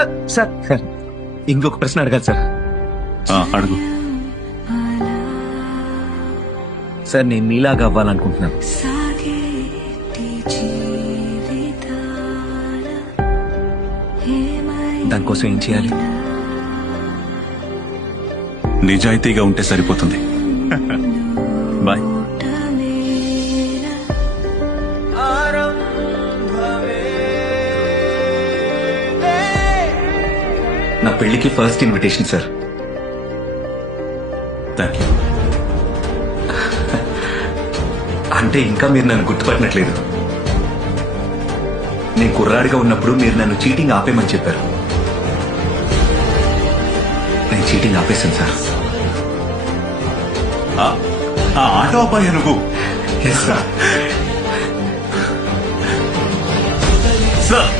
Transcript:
Sir sir sir ఇంకొక ప్రశ్న అడగాలి సార్. అడుగు. సార్ నేను మీలాగా అవ్వాలనుకుంటున్నాను. దానికోసం ఏం చేయాలి? నిజాయితీగా ఉంటే సరిపోతుంది. బాయ్. నా పెళ్లికి first invitation sir. Thank you. అంటే ఇంకా మీరు నన్ను గుర్తుపట్టినట్లేదు. నేను కుర్రాడిగా ఉన్నప్పుడు మీరు నన్ను చీటింగ్ ఆపేయమని చెప్పారు. నేను చీటింగ్ ఆపేశాను సార్. ఆటో అబ్బాయి నువ్వు? Yes sir. సార్